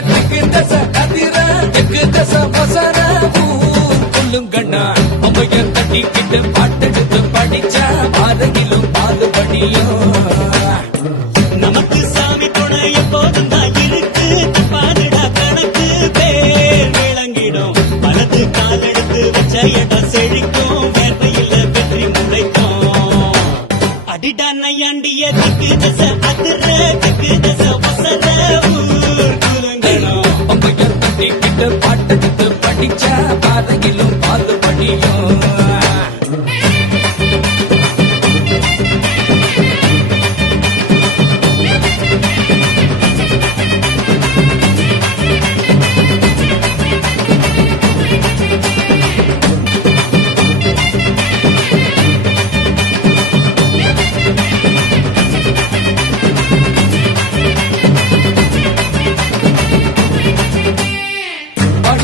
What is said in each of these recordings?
தெற்கு தச கதிர தெற்கு தச வசர கொள்ளுங்கண்ணா அம்மைய கட்டிக்கிட்டு பாட்டெடுத்து படிச்சா ஆரையிலும் பாதுபடியும் நமக்கு சாமி துணை எப்போதும் தான் இருக்கு பாதுடா கணக்கு பேர் விளங்கிடும் வலது காலெடுத்து வச்ச இடம் செழிக்கும் வேர்வையில் வெற்றி முளைக்கும் அடிடா நையாண்டிய தெற்கு தச அதிர தெற்கு தச வசர பாட்டெடுத்து படிச்சா பாதையிலும் பாதுபடியும்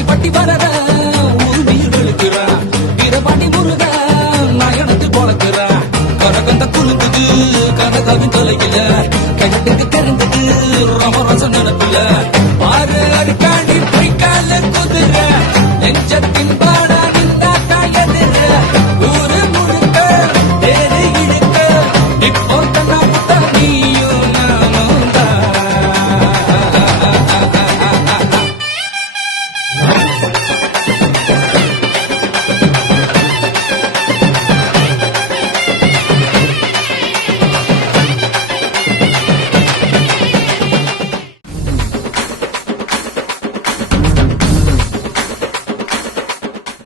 பட்டி வரத உரிமையில் வெளுக்கிறா வீரபாண்டி முருக நயனத்தில் பொழக்கிறா கரகந்த குலுங்குது கனகவின் தலையில